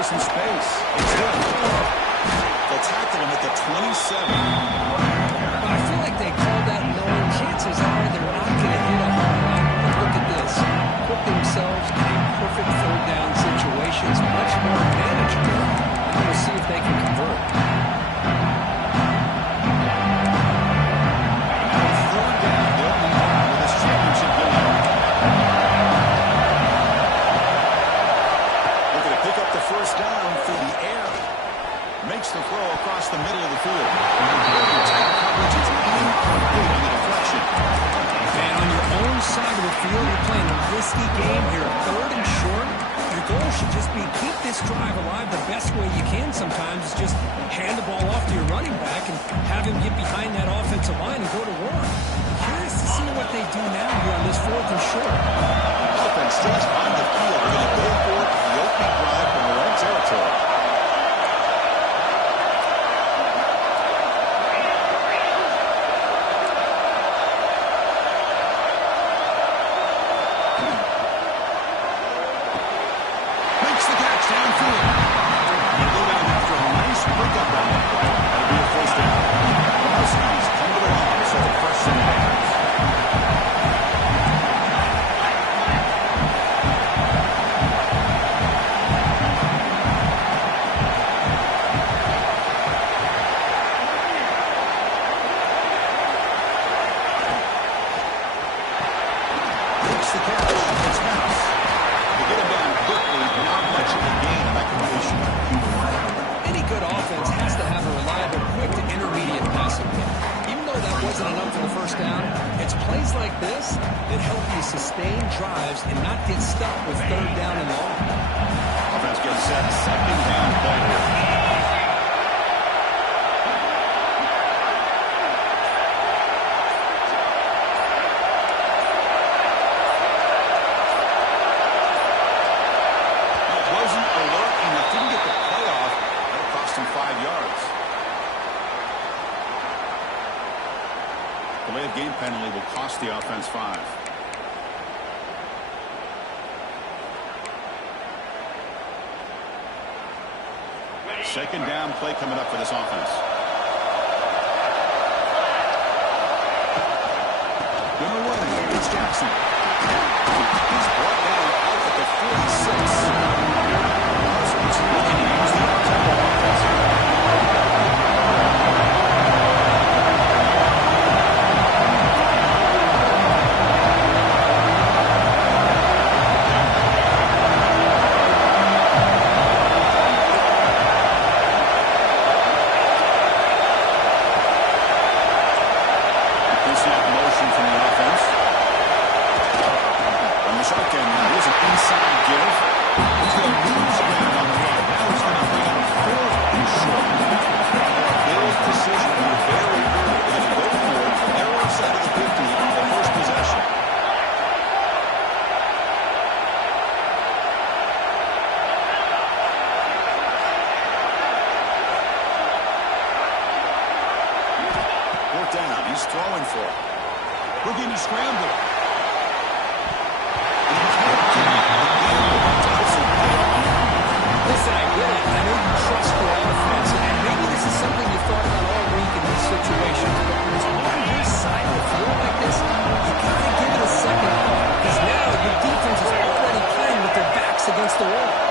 Some space. It's good. They'll tackle him at the 27. I feel like they called that knowing chances are they're not going to hit a home run. But look at this. Put themselves in a perfect third down situation. It's much more manageable. And we'll see if they can convert. Third down. They'll be on with this championship game. Pick up the first down through the air. Makes the throw across the middle of the field. Tight coverage is incomplete on the deflection. And on your own side of the field, you're playing a risky game here. Third and short. Your goal should just be keep this drive alive the best way you can sometimes. Is just hand the ball off to your running back and have him get behind that offensive line and go to work. Curious to see what they do now here on this fourth and short. Offense stays on the field. They're going to go for it. The opening drive from their own territory. Makes the catch downfield. They'll go down after a nice pickup on that play. That'll be a first down. The Huskies come to the line, so the first and downs. The catch. It's House. They get him down quickly, not much of a gain on that completion. Any good offense has to have a reliable, quick to intermediate passing game. Even though that wasn't enough for the first down, it's plays like this that help you sustain drives and not get stuck with third down and long. Offense gets set. Second down play here. Delayed game penalty will cost the offense 5. Second down play coming up for this offense. Number 1, it's Jackson. He's brought down out at the 46. Looking to use the up-tempo offense. he's throwing for. Looking to scramble. Listen, I get it. I know you trust your offense, and maybe this is something you thought about all week in these situations, but when it's on your side of the field like this, you got to give it a second thought, because now your defense is already playing with their backs against the wall.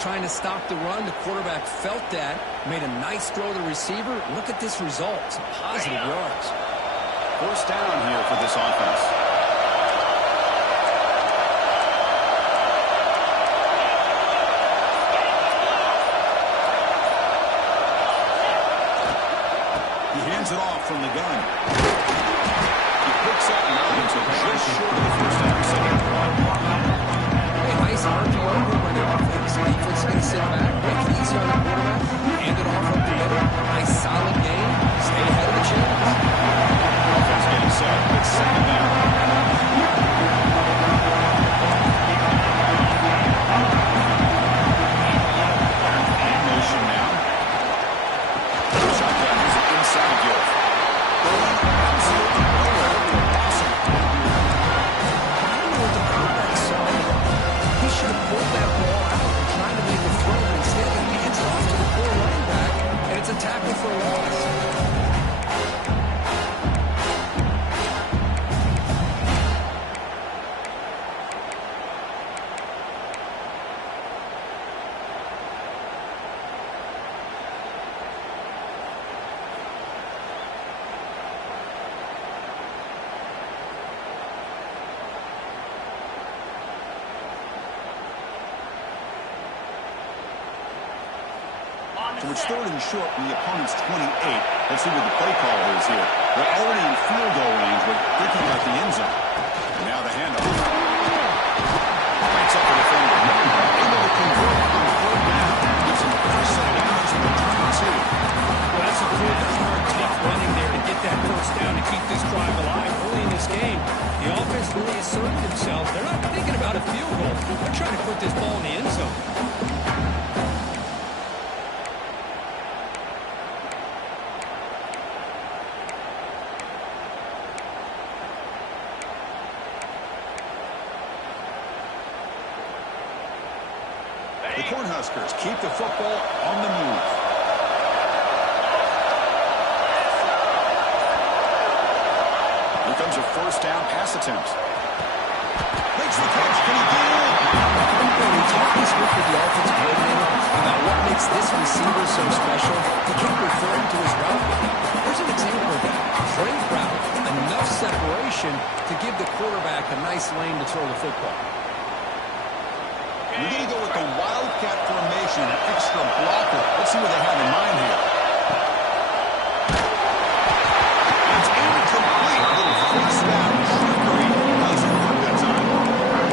Trying to stop the run. The quarterback felt that, made a nice throw to the receiver. Look at this result. Some positive yards. First down here for this offense. He hands it off from the gun. He picks up 9 to just short of the first down reception. Nice RPO by the offense. Defense is going to sit back, make it easy on the quarterback, hand it off up the middle. Nice solid game. Stay ahead of the chains. Offense getting set. It's second down. Motion now. Shotgun has an inside give. Going absolutely nowhere to pass it. I don't know what the quarterback saw. He should have pulled that ball out and tried to make a throw, but instead he hands it off to the poor running back, and it's a tackle for a loss. So it's third and short from the opponent's 28. Let's see what the play call is here. They're already in field goal range, but thinking about the end zone. And now the handoff. Breaks up the defender. Able to convert on third down. Gives him the first set of downs from the 22. Well, that's a good, hard, tough running there to get that first down to keep this drive alive early in this game. The offense really asserted themselves. They're not thinking about a field goal. They're trying to put this ball in the end zone. The Cornhuskers keep the football on the move. Here comes a first down pass attempt. Makes the catch. Can he get it? We talked this week with the offensive coordinator about what makes this receiver so special. He kept referring to his route. Here's an example of that. Great route. Enough separation to give the quarterback a nice lane to throw the football. We're going to go with the Wildcat formation, an extra blocker. Let's see what they have in mind here. It's incomplete. A little face down trickery. Doesn't work that time.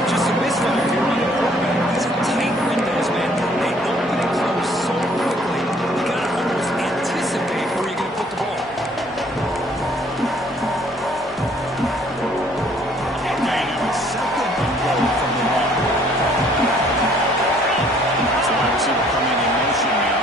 Just a misfire here on the quarterback. He's tight with those, man. They open and close so quickly. You got to almost anticipate where you're going to put the ball. And a second and goal from the line. Receiver coming in motion now.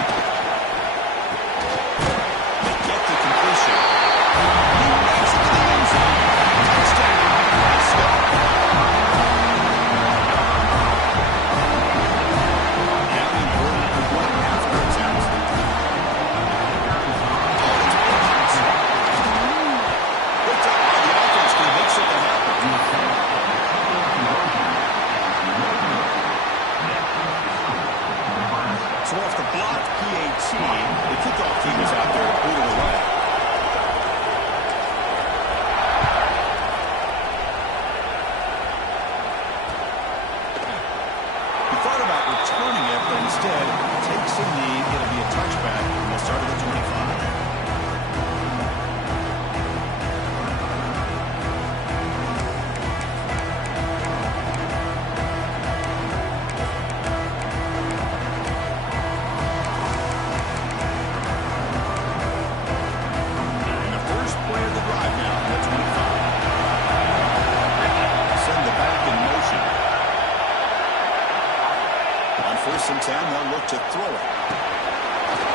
to throw it.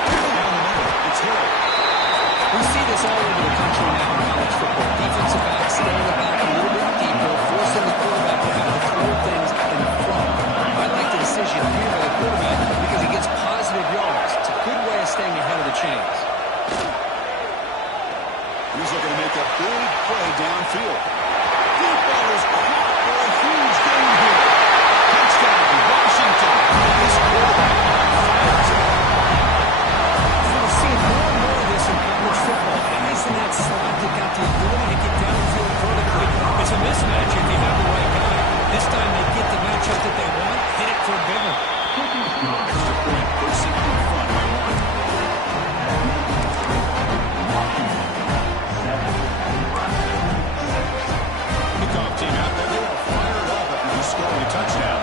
Down the middle, it's Hill. We see this all over the country now in college football. Defensive backs staying the back a little bit deeper, forcing the quarterback to have to throw things in front. I like the decision here by the quarterback because he gets positive yards. It's a good way of staying ahead of the chains. He's looking to make a big play downfield. Deep ball is caught for a huge gain here. Touchdown, Washington. This quarterback fires it. We're seeing more and more of this in college football. Guys in that slot that got the ability to get downfield vertically. It's a mismatch if you have the right guy. This time they get the matchup that they want, hit it for a big one. Extra point, puts it in front by one. Kickoff team out there, they are fired up after just scoring a touchdown.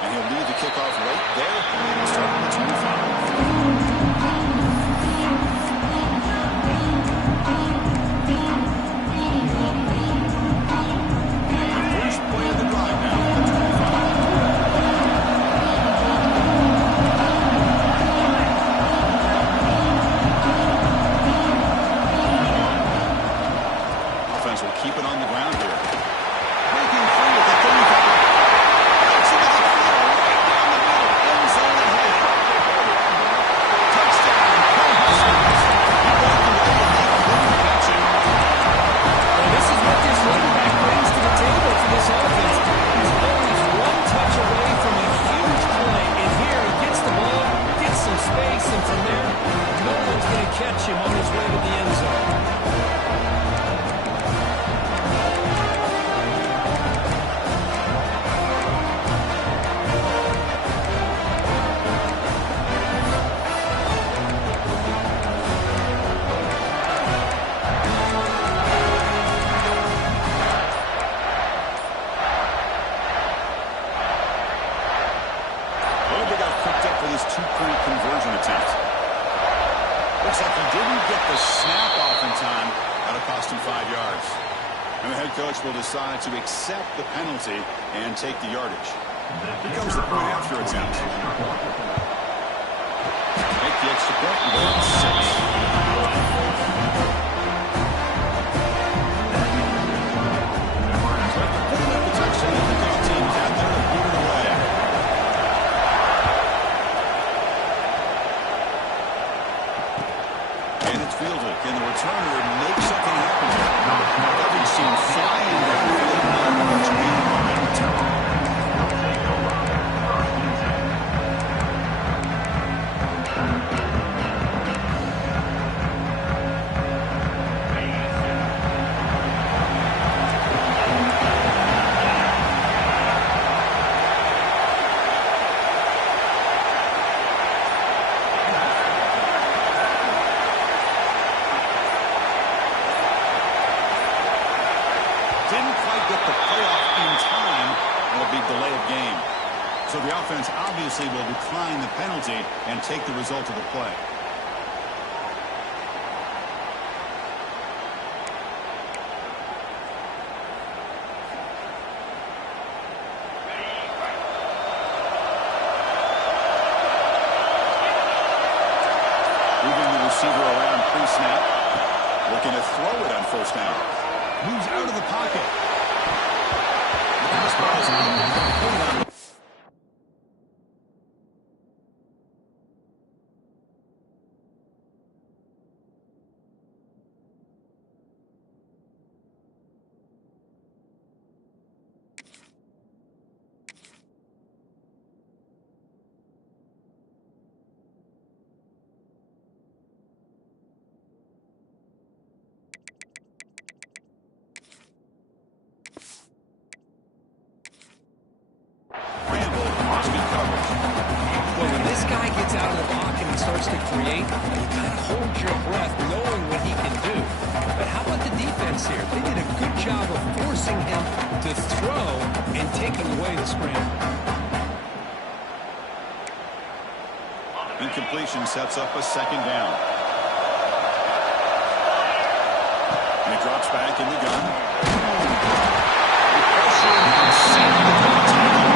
And he'll lead the kickoff right there. He'll start on the 25. First play of the drive now at the 25. Offense will keep it on the ground here. Breaking free at the 35. Takes him to the field, right down the middle. End zone ahead. Touchdown, Cole Huskers. He broke away and he couldn't catch him. And this is what this running back brings to the table for this offense. He's always one touch away from a huge play. And here he gets the ball, gets some space, and from there, no one's going to catch him on his way to the end zone. Well, they got picked up for this two-point conversion attempt. Looks like he didn't get the snap off in time. That'll cost him 5 yards. And the head coach will decide to accept the penalty and take the yardage. Here comes the point after attempt. Make the extra point and go on 6. Putting up the touchdown, the kickoff team's out there to boot it away. And it's fielded. Can the returner make something happen here? Evans seen flying downfield. Not much gain on that return. Didn't quite get the playoff in time. It'll be delay of game. So the offense obviously will decline the penalty and take the result of the play. Moving the receiver around pre-snap. Looking to throw it on first down. Moves out of the pocket. The pass ball is out. Starts to create, you kind of hold your breath knowing what he can do. But how about the defense here? They did a good job of forcing him to throw and taking away the scramble. Incompletion sets up a second down. And he drops back in the gun. He motion and sealing the goal tackle.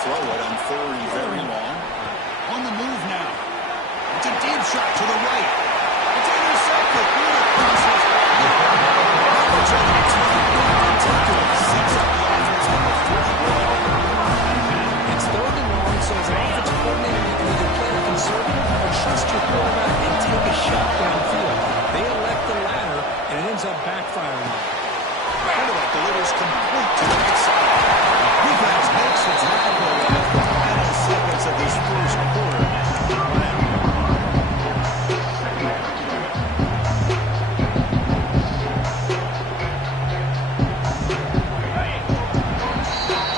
Throw it on third and very long. On the move now. It's a deep shot to the right. It's intercepted. Through the process. Opportunity to take it. Sets up the offense on the first play. It's third and long, so as an offensive coordinator, you can either play it conservative or trust your quarterback and take a shot downfield. They elect the latter, and it ends up backfiring. Quarterback delivers complete to the right side. Defense makes the tackle as the final seconds of this first quarter run out.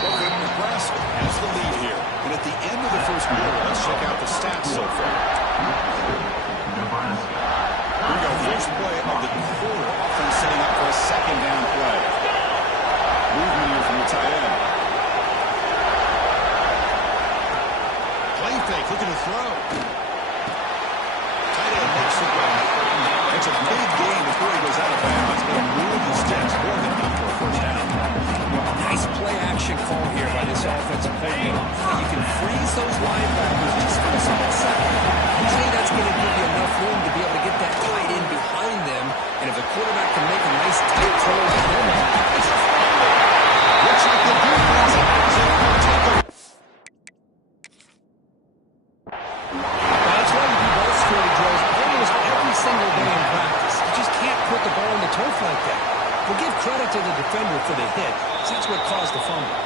Okay, Nebraska has the lead here. And at the end of the first quarter, let's check out the stats so far. Here we go, first play of the quarter. Offense setting up for a second down play. Movement here from the tight end. Play fake, looking to throw. Tight end makes the play. It's a big gain before he goes out of bounds. It'll move the sticks more than enough for a first down. Nice play action call here by this offensive coordinator. You can freeze those linebackers just for a split second. Usually that's going to give you enough room to be able to get that tight end behind them. And if the quarterback can make a nice tight throw like that, it's a fumble. Looks like the defense has it. That's why you do those security drills almost every single day in practice. You just can't put the ball in the turf like that. We'll give credit to the defender for the hit, so that's what caused the fumble.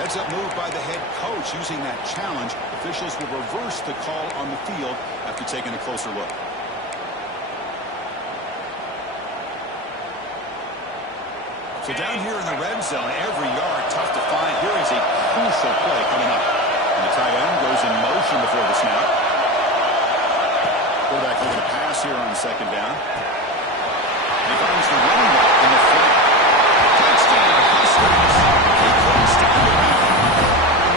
Heads up move by the head coach using that challenge. Officials will reverse the call on the field after taking a closer look. So down here in the red zone, every yard tough to find. Here is a crucial play coming up. And the tight end goes in motion before the snap. Quarterback looking to pass here on second down. And he finds the running back in the flat. Touchdown, Huskers. He couldn't stop it now.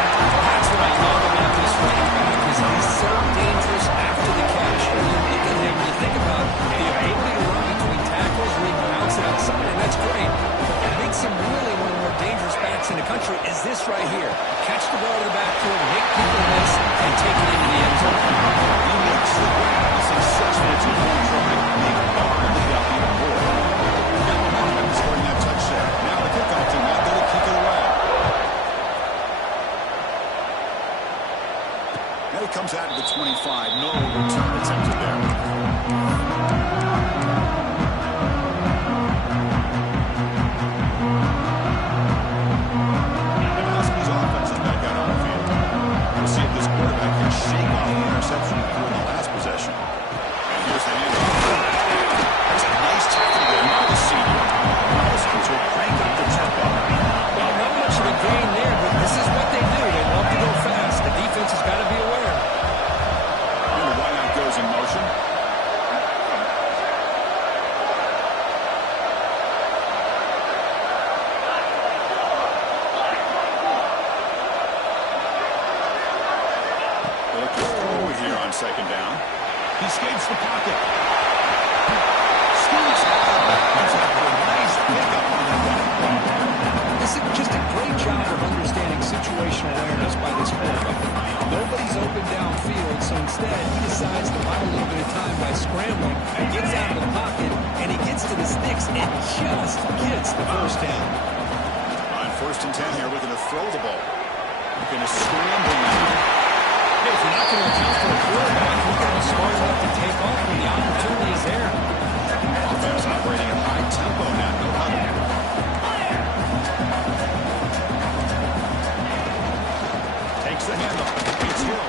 Well, that's what I love about this running back is he's so dangerous after the catch. When you look at him, you think about the ability to run between tackles where he can bounce it outside, and that's great. What makes him really one of the more dangerous backs in the country is this right here. Catch the ball to the backfield, make people miss, and take it into the end zone. He makes the grab, a successful two-point try, make our lead up even more. Now momentum scoring that touchdown. Now the kickoff team out there to kick it away. Now he comes out to the 25. No return attempted there. Shake off the interception during the last possession. And here's the handoff. That's a nice tackle there. Now the senior. Huskers will crank up the tempo. Well, not much of a gain there, but this is what they do. They love to go fast. The defense has got to be aware. And the wideout goes in motion. Here on second down. He skates the pocket. Scoots out. Nice pickup on that one. This is just a great job of understanding situational awareness by this quarterback. Nobody's open downfield, so instead he decides to buy a little bit of time by scrambling, gets out of the pocket, and he gets to the sticks and just gets the first down. On 1st and 10 here, we're going to throw the ball. We're going to scramble now. Hey, if you're not going to account for a quarterback, you're going to be smart enough to take off when the opportunity is there. Offense operating at high tempo now. No huddle. Takes the handoff. Beats Hill.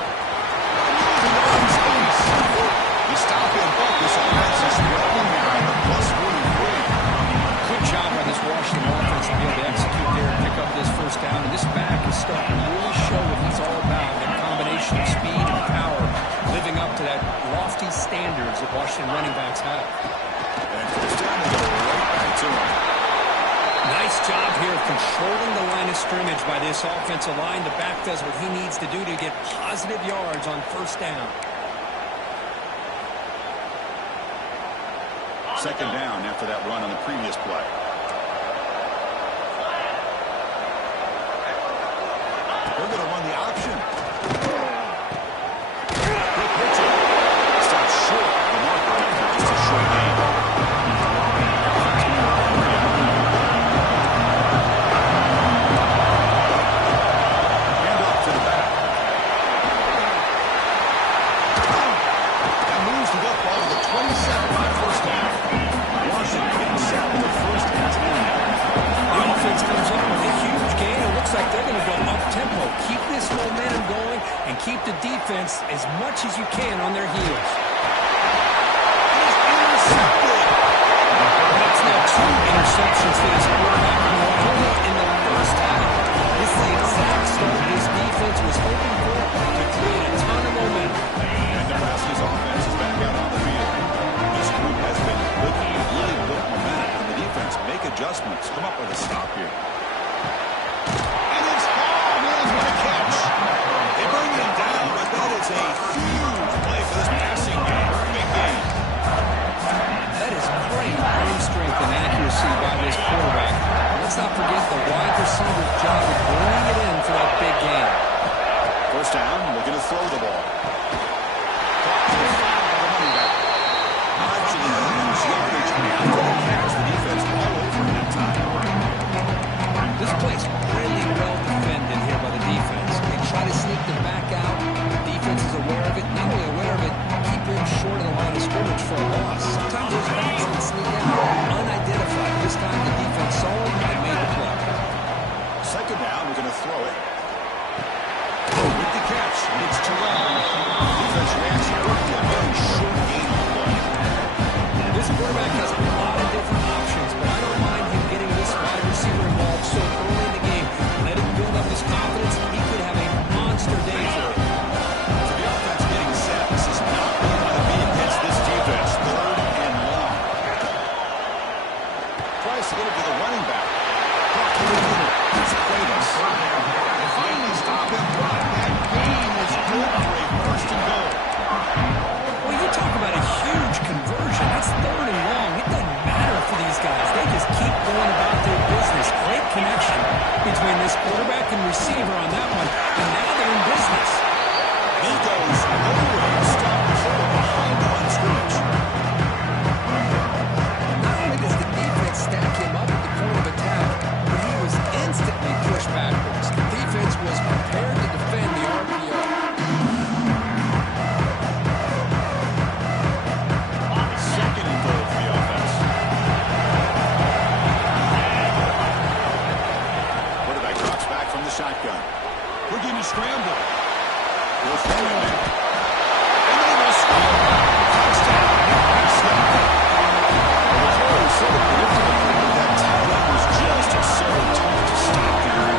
He stopped in both. This offense is threatening now at the +43. Good job by this Washington offense to be able to execute there and pick up this first down. And this back is starting to really show what he's all about. That combination of speed and power, living up to that lofty standards that Washington running backs have. Nice job here of controlling the line of scrimmage by this offensive line. The back does what he needs to do to get positive yards on first down. Second down after that run on the previous play. They're going to run the option. Good pitching. Stops short of the marker after just a short game. Hand off to the back. That moves the football to the 27 first down. Washington getting set with the first and 10. The offense comes up with a huge gain. It looks like they're going to go up-tempo. Keep this momentum going and keep the defense as much as you can on their heels. That's now 2 interceptions for this quarterback, only in the first half. This is the exact start this defense was hoping for to create a ton of momentum. And Nebraska's offense is back out on the field. This group has been clicking, really built momentum, and the defense make adjustments. Come up with a stop here. And it's what a catch. They bring him down, but that is a huge play for this passing game. Big game. That is great arm strength and accuracy by this quarterback. Let's not forget the wide receiver's job of bringing it in for that big game. First down, looking to throw the ball. Caught to the flat by the running back. Notching a huge yardage after the catch. The defense all over him that time. This play's really well defended here by the defense. They try to sneak them back out. The defense is aware of it. Not only aware of it, keep him short of the line of scrimmage for a loss. Sometimes those backs can sneak out unidentified. This time the defense saw it and made the play. Second down, we're going to throw it. With the catch, it's Terrell. Defense reacts quickly. A very short game on the play. This quarterback has a lot of different options, but I don't mind him getting this wide receiver involved so early in the game. Let him build up his confidence. He could have a monster day for it. To the offense getting set, this is not what you want to be against this defense. Third and long. Tries to get it to the running back. Caught to the middle. It's Cuevas. They finally stop him. That gain is good for a first and goal. Well, you talk about a huge conversion. That's third and long. It doesn't matter for these guys. They just keep going about their business. Great connection between this quarterback and receiver on that one. And now they're in business. He goes nowhere to stop the throw behind the line of scrimmage. Not only does the defense stack him up at the point of attack, but he was instantly pushed backwards. The defense was prepared to defend the RPO. Second and goal for the offense. Quarterback drops back from the shotgun. Looking to scramble. Will throw it in. And they will score. Touchdown, Nebraska. The throw is sort of predictable. That tight end was just so tough to stop here.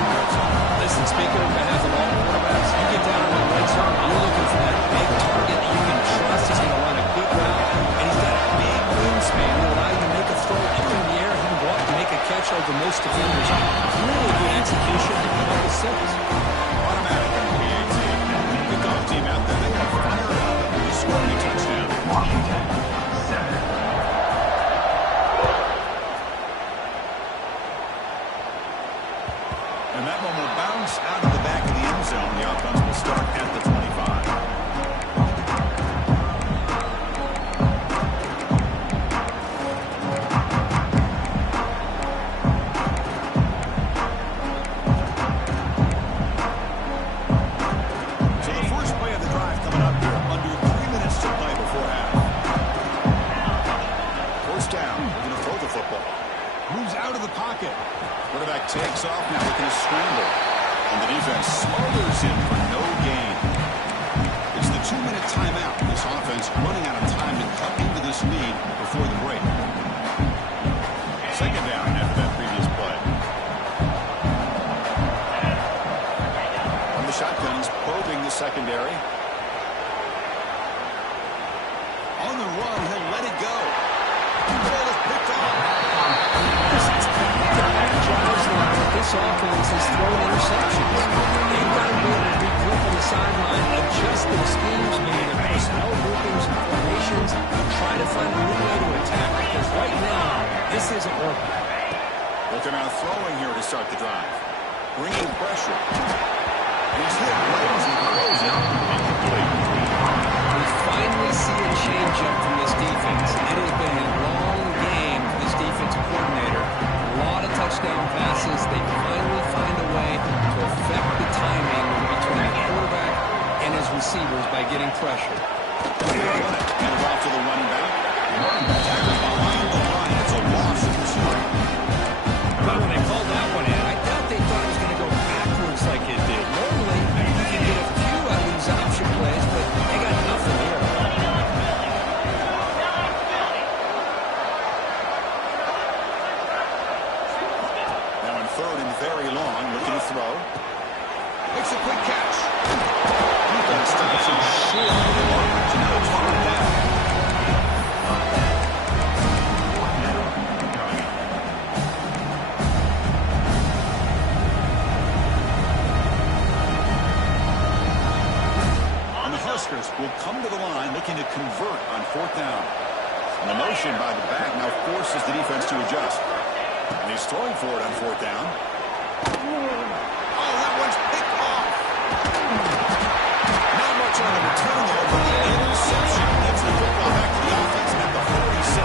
Listen, speaking on behalf of all quarterbacks, you get down in the red zone, you're looking for that big target that you can trust. He's going to run a good route, and he's got a big wingspan that allows you to make a throw up in the air. He can go up and make a catch over most defenders. Really good execution to come up with six. Automatic on the PAT. The golf team out there, they got fired up. They scored a touchdown. Washington, 7. And that one will bounce out of the back of the end zone. The offense will start at the 25. So the first play of the drive coming up here. Under 3 minutes to play before half. First down. We're going to throw the football. Moves out of the pocket. Quarterback takes off now, looking to scramble. And the defense smothers him for no gain. It's the 2-minute timeout. This offense running out of time to cut into this lead before the break. Second down after that previous play. From the shotgun, he's probing the secondary. On the run, he'll let it go. Ball is picked off. This is back-to-back drives this offense has thrown interceptions. They've got to be able to regroup on the sideline, adjust their schemes, maybe their personnel groupings and formations, try to find a new way to attack, because right now, this isn't working. Looking out throwing here to start the drive. Bringing pressure. And he's hit right as he throws it. Incomplete. We finally see a change-up from this defense. It has been a long game for this defensive coordinator. A lot of touchdown passes. They finally find a way to affect the timing between the quarterback and his receivers by getting pressure. And off to the running back. Tackle behind the line. It's a loss of 2. But when they called that one in, I doubt they thought it was going to go backwards like it did. Normally, you can get a few out of these option plays, but they got nothing here. Now in third and very long, looking to throw. Makes a quick catch. Defense stops him short of the line. So now it's 4th down. Will come to the line looking to convert on 4th down. And the motion by the back now forces the defense to adjust. And he's throwing for it on 4th down. Oh, that one's picked off. Not much on the return there, but the interception gets the football back to the offense at the 47.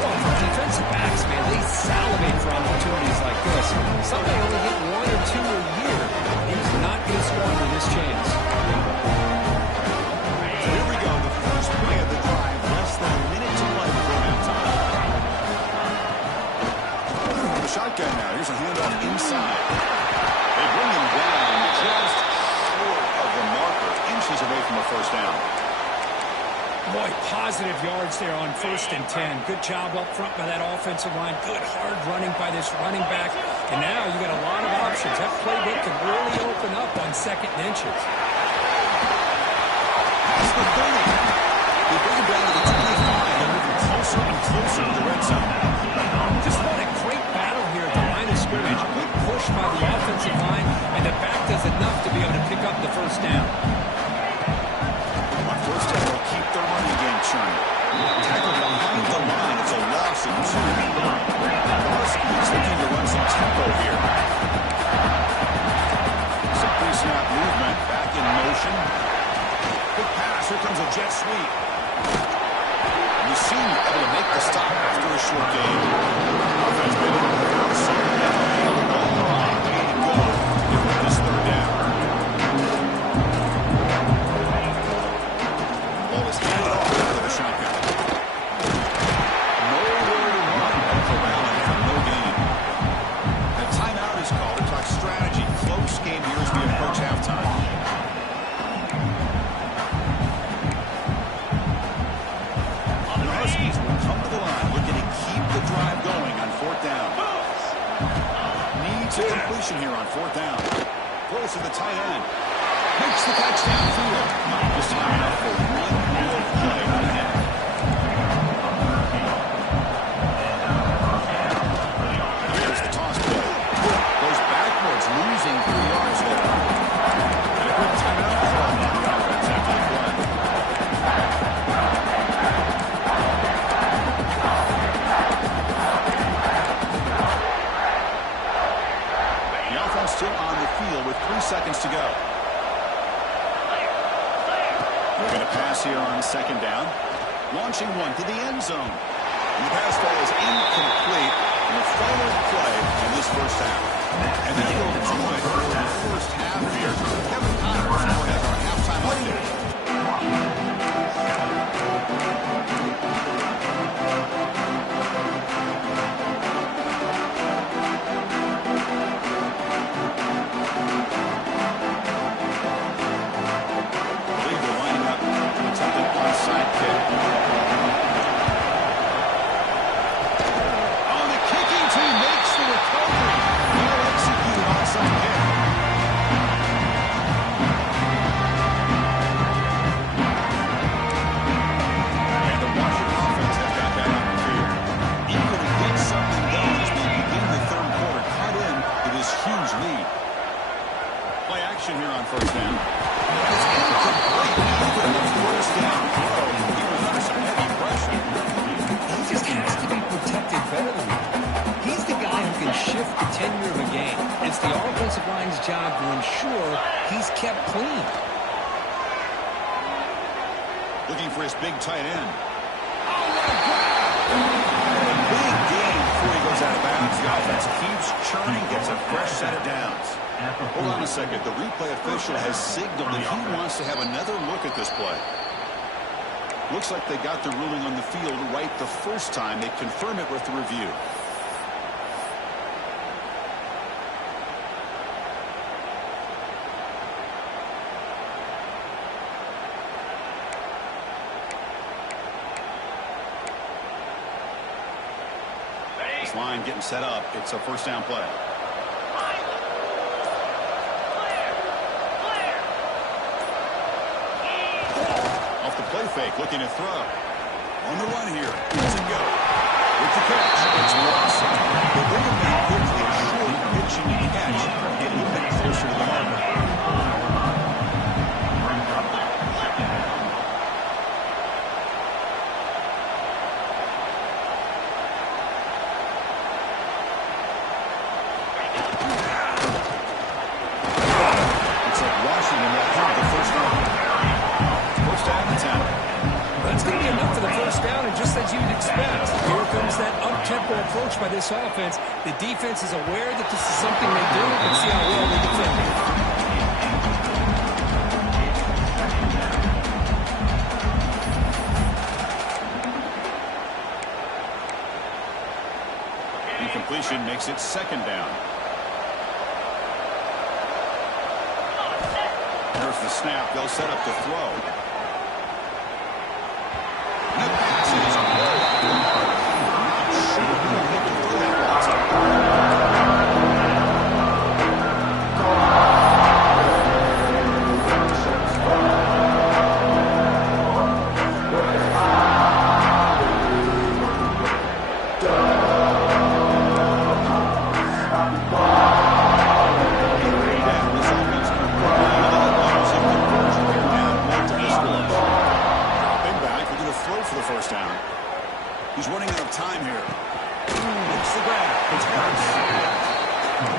Well, for defensive backs, man, they salivate for opportunities like this. Some may only get 1 or 2 a year. He's not going to squander this chance. Here we go, the first play of the drive, less than a minute to play before halftime. The shotgun now, here's a handoff inside. They bring him down just short of the marker, inches away from a 1st down. Boy, positive yards there on 1st and 10. Good job up front by that offensive line. Good hard running by this running back. And now you got a lot of options. That playbook can really open up on 2nd and inches. That's the 30. They bring him down to the 25 and moving closer and closer to the red zone. Just what a great battle here at the line of scrimmage. Good push by the offensive line, and the back does enough to be able to pick up the 1st down. On 1st down, they'll keep their running game churning. Tackle behind the line. It's a loss of 2. The Huskies looking to run some tempo here. Some pre-snap movement, back in motion. Quick pass, here comes a jet sweep. And you seem able to make the stop after a short game. Offense made it outside. Way to go with this 3rd down. Ball is handed off into the shotgun. Nowhere to run. Corralling for no gain. A timeout is called to talk strategy. Close game here as we approach halftime. Will come to the line, looking to keep the drive going on 4th down. Needs a completion here on 4th down. Throws to the tight end. Makes the catch downfield. Just time enough for one more play on the half. Here's the toss play. Goes backwards, losing 3 yards there. And a quick timeout call on the offense after the play. Still on the field with 3 seconds to go. They're going to pass here on 2nd down. Launching one to the end zone. And the pass falls incomplete in the final play of this 1st half. And then we'll do it for the 1st half here. Kevin Connors now has our halftime update. Onside kick. On the kicking team makes the recovery. Well executed onside kick. action here on first down. It's incomplete. Look at the first down throw. He was under some heavy pressure. He just has to be protected better than that. He's the guy who can shift the tenure of a game. It's the offensive line's job to ensure he's kept clean. Looking for his big tight end. Big gain before he goes out of bounds. The offense keeps churning, gets a fresh set of downs. Hold on a second. The replay official has signaled that he wants to have another look at this play. Looks like they got the ruling on the field right the first time. They confirm it with the review. This line getting set up. It's a first down play. Off the play fake, looking to throw. On the run here. Doesn't go. With the catch, it's Watson. They bring him down quickly. A short pitch and catch. Get a little bit closer to the marker. Approach by this offense. The defense is aware that this is something they do. Let's see how well they defend it. Incompletion makes it second down. There's the snap. They'll set up the throw. And the pass is way off the mark. He's running out of time here. Makes the grab. It's Harris.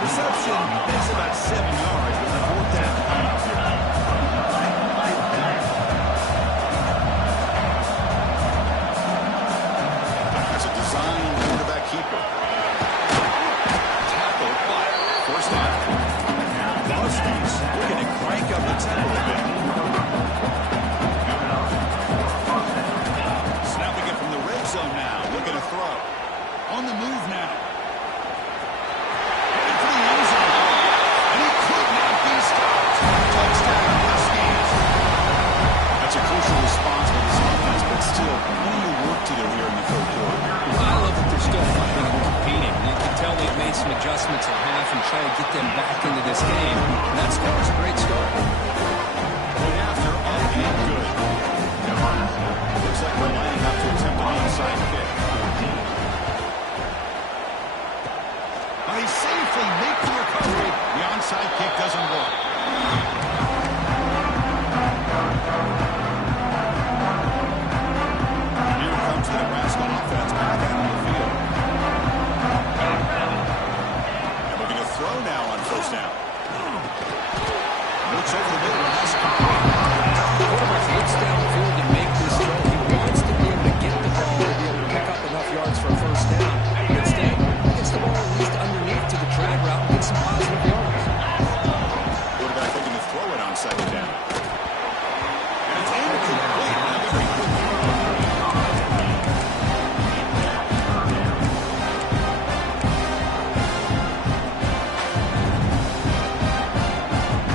Reception makes about 7 yards with a fourth down. That's a design quarterback keeper. Tackle, but first down. Boston's looking to crank up the tempo a bit. Zone now, looking to throw. On the move now. Heading for the end zone. And he could not be stopped. Touchdown, Huskies. That's a crucial response by this offense, but still, plenty of work to do here in the third quarter. I love that they're still fighting and competing. You can tell they've made some adjustments at half and try to get them back into this game. And that score is a great start. Right after, up and good. Looks like we're lining up to attempt an onside kick. He safely makes the recovery. The onside kick doesn't work. Here comes the Nebraska offense back out on the field. And we're going to throw now on first down. Looks over the middle. That's complete. Quarterback looks downfield to make this throw. He wants to be able to get the ball to be able to pick up enough yards for a first down. Instead, he gets the ball at least underneath to the drag route and get some positive yards. Quarterback looking to throw it on second down. And it's incomplete. Very quick throw.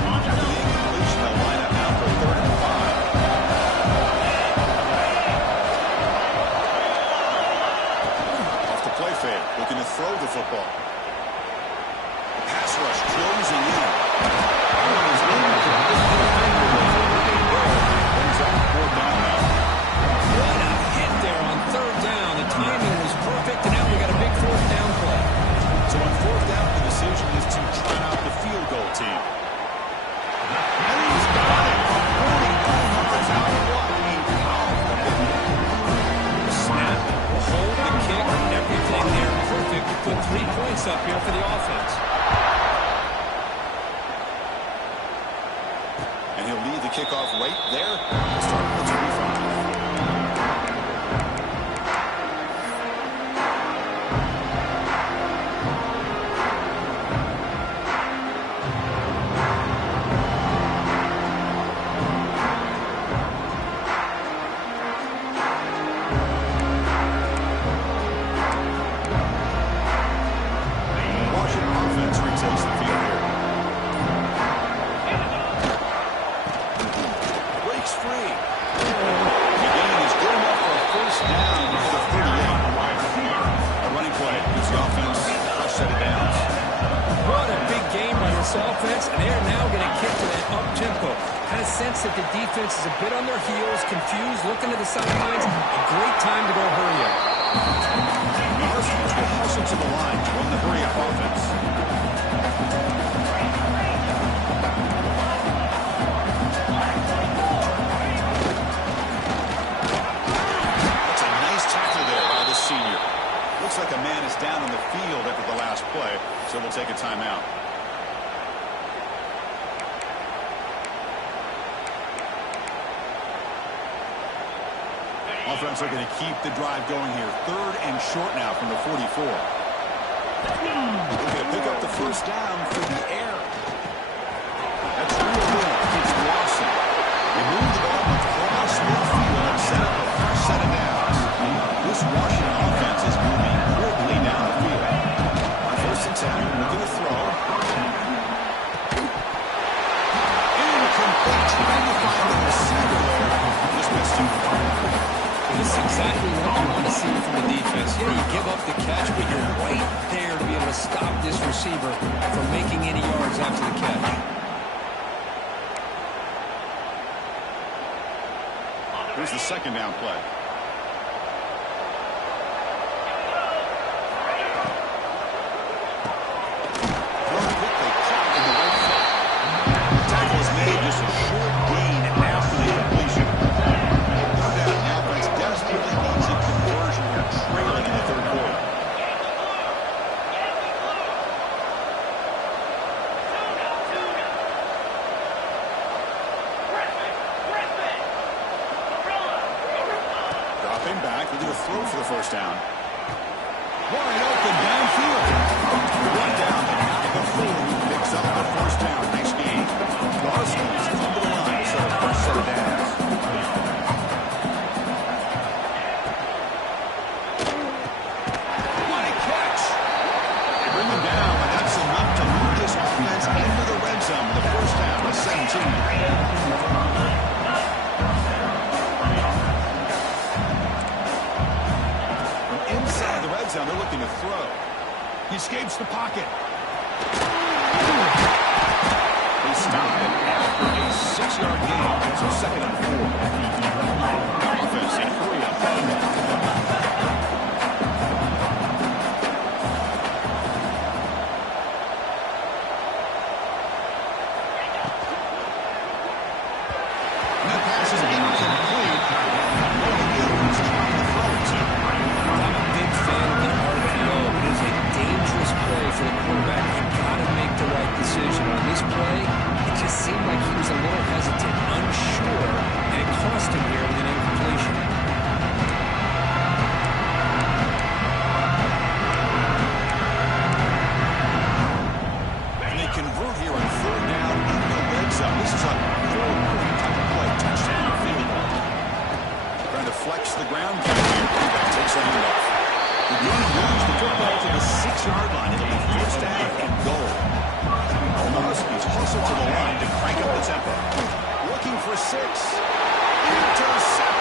After the incompletion, And he'll lead the kickoff right there. Start with 25. Offense, and they are now going to kick to that up-tempo. Kind of sense that the defense is a bit on their heels, confused, looking to the sidelines. A great time to go hurry up. The Huskies will hustle to the line to run the hurry-up offense. That's a nice tackle there by the senior. Looks like a man is down on the field after the last play, so we'll take a timeout. Offense looking to keep the drive going here. 3rd and short now from the 44. Looking to pick up the first down through the air. That's real good. It's Lawson. They move the ball across midfield and set up a fresh set of downs. This Washington offense is moving quickly down the field. On 1st and 10, looking to throw. Incomplete. Trying to find the receiver there. Just missed him. This is exactly what you want to see from the defense. Yeah, you give up the catch, but you're right there to be able to stop this receiver from making any yards after the catch. Here's the 2nd down play. Tackle is made, just a short gain after the completion. Trailing in the 3rd quarter. Dropping back, we're going to throw for the first down. Wide open downfield. One down, and the 4 who picks up the first down. Nice game. The Huskies come to the line, so the first set of downs. They're looking to throw. He escapes the pocket. They stop it after a 6-yard gain. So 2nd and 4. Offense in hurry up. That pass is incomplete. He's trying to throw it. I'm a big fan of the RPO. It is a dangerous play for the quarterback. You've got to make the right decision. On this play, it just seemed like he was a little hesitant, unsure, and it cost him here with an incompletion. And they convert here on 3rd down in the red zone. This is a 4-point type of play. Touchdown field goal. Trying to flex the ground game here. Quarterback takes a handoff. The game moves the football to the 6-yard line. It'll be 1st down and goal. The Huskies hustle to the line to crank up the tempo. Looking for 6. Interception.